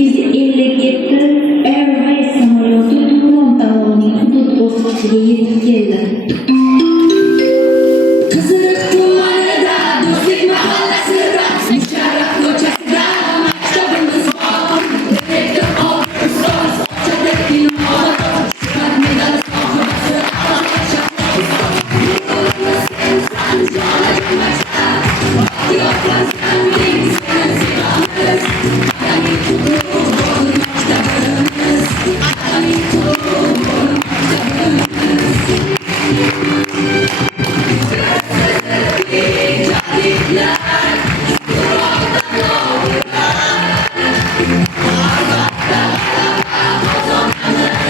757 Airways samolyoti Torontoning hudud bosqichiga yetib keldi. Qiziriq tumanida Do'stlik mahallasida Musharraf ko'chasida maktabimiz bor. Direktor Obir ustoz, ochadi kino, shuhrat medali sohibasi Alloh shaxsiy. Yo'limiz sensan, jonajon maktab, yodlasan biz seni sevamiz. Adamiy qutlug' bo'lsin maktabimiz, adamiy qutlug' bo'lsin maktabimiz. Jadidlar, Qur'ondan loyihalar, albatta g'alaba qozonamiz,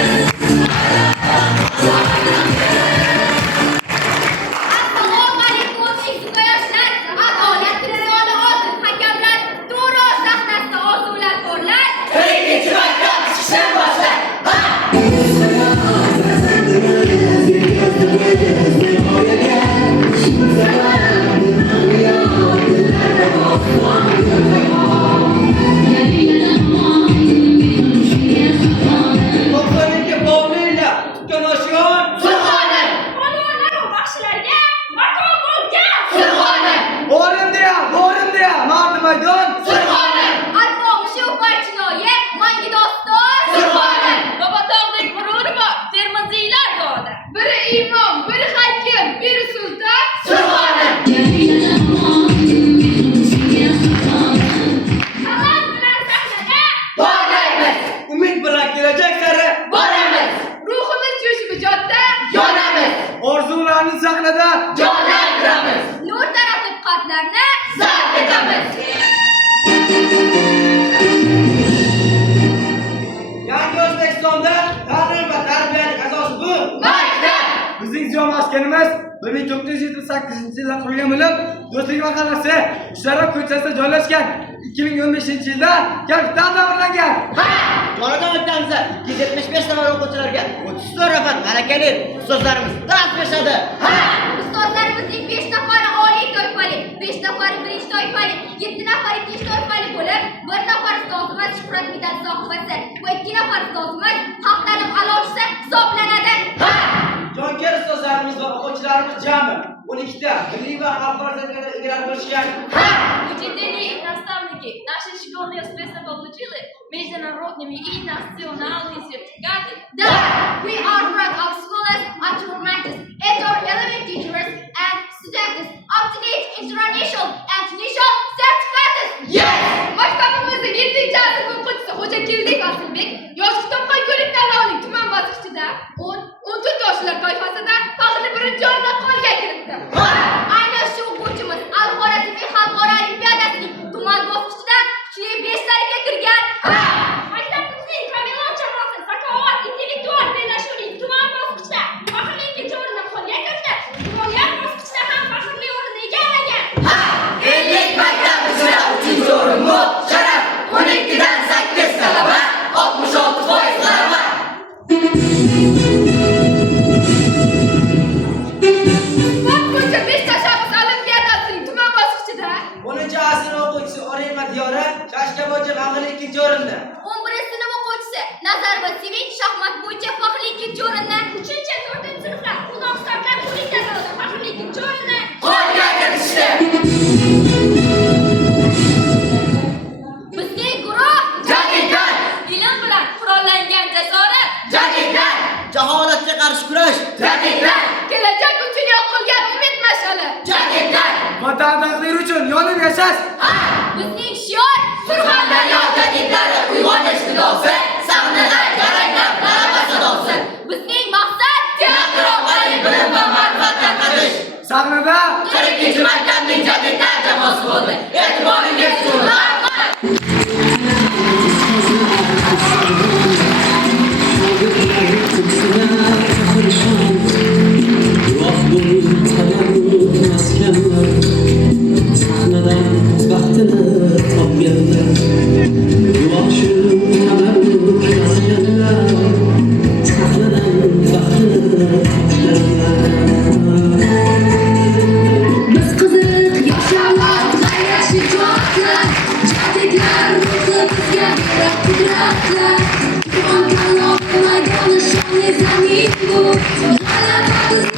g'alaba qozonamiz. Assalomu alaykum iziga yoshlar, adolat tribunali oltin hakamlar, Turon sahnasida orzular ko'rlar. Ikkinchi maktab chiqishdan boshla. To'planishga bo'lmaylar. To'noshyon. Surxonib. Qonunlar va baxshilarga makon bo'lgan. Surxonib. O'rindiya, mardi maydon. Surxonib. Alpomishi Barchinoye, Mangi doston. Surxonib. Bobotovdek g'ururi bor, Termiziylar doda. Biri imom, biri hakim, biri sulton. Surxonib. Salat bilan sahnada Bormaymiz. Umid bilan kelajak sari boramiz. ruhimiz jo'shib ijodda Yonamiz. Orzularni sahnada jonlantiramiz. nur taratib qalblarni Zabt etamiz. Yangi O'zbekistonda ta'lim va tarbiyaning asosi bu maktab. Bizning ziyo maskanimiz 1978-yilda qurilgan bo'lib, Do'stlik mahallasi Musharraf ko'chasida joylashgan. 2015-yilda kapital ta'mirlangan. Jonajon maktabimizda 275 nafar o'quvchilarga 34 nafar malakali ustozlarimiz dars berishadi. ustozlarimizning 5 nafari oliy toifali, 5 nafari birinchi toifali, 7 nafari ikkinchi toifali bo'lib, 1 nafar ustozimiz shuhrat medali sohibasi va 2 nafar ustozimiz xalq ta'lim a'lochisi hisoblanadi. Jonkar ustozlarimiz va o'quvchilarimiz jami 12 ta milliy va xalqaro sertifikatlar egalari bo'lishgan. Учители и наставники, наши школьные успешно получили международными и национальные сертификаты. Да, we are proud of scholars, achievements, and our elementary teachers and students obtained international and national certificates. Yes! Maktabimizning 7-sinf o'quvchisi Xo'jakildek Asilbek yosh kitobxon ko'rik tanlovining tuman bosqichida 14 yoshlar toifasida faxrli birinchi o'rinda qo'lga kiritdi. Aynan shu o'quvchimiz Al-Xorazmiy xalqaro olimpiadasining tuman bosqichida kuchli 5 talikka kirgan. Maktabimizning Kamilon jamoasi Zakovat intellektual bellashuvining tuman bosqichida faxrli ikkinchi o'rinda qo'lga kiritdi. Viloyat bosqichida ham faxrli o'rinni egallagan. Ellik maktab ichida 3-chi o'rin bu sharaf. 12 dan 8 talaba, 66% g'alaba. Sport bo'yicha 5 tashabbus olimpiadasining tuman bosqichida 10-asr o'quvchisi Orima Diyora shashka bo'yicha faxrli 2-o'rinda. 11-sinf o'quvchisi Nazarova Sevinch shaxmat bo'yicha faxrli 2-o'rinni, 3-4 sinflar Quloq Sarkar ko'rik tanlovida faxrli 2-o'rinni Qo'lga kiritishdi. bizning guruh Jadidlar, ilm bilan qurollangan jasorat, jadidlar, jaholatga qarshi kurash, jadidlar, kelajak uchun yoqilgan umid mash'ali, jadidlar, vatan taqdiri uchun yonib yashash. bizning shior Surxondaryo jadidlari uyg'onish nidosi, sahnada jaranglab g'alaba sadosi. bizning maqsad Teatr orqali bilim va ma'rifat tarqatish. Sahnada 42 maktabning jadidlar jamoasi bo'ldi. E'tiboringiz uchun Sahnadan vaqtini topganlar, yo'q Biz qiziq yoshlar, g'ayrat shijoatlar Pudratlar, on kanalına dönüşen zamin bu. Hala bakız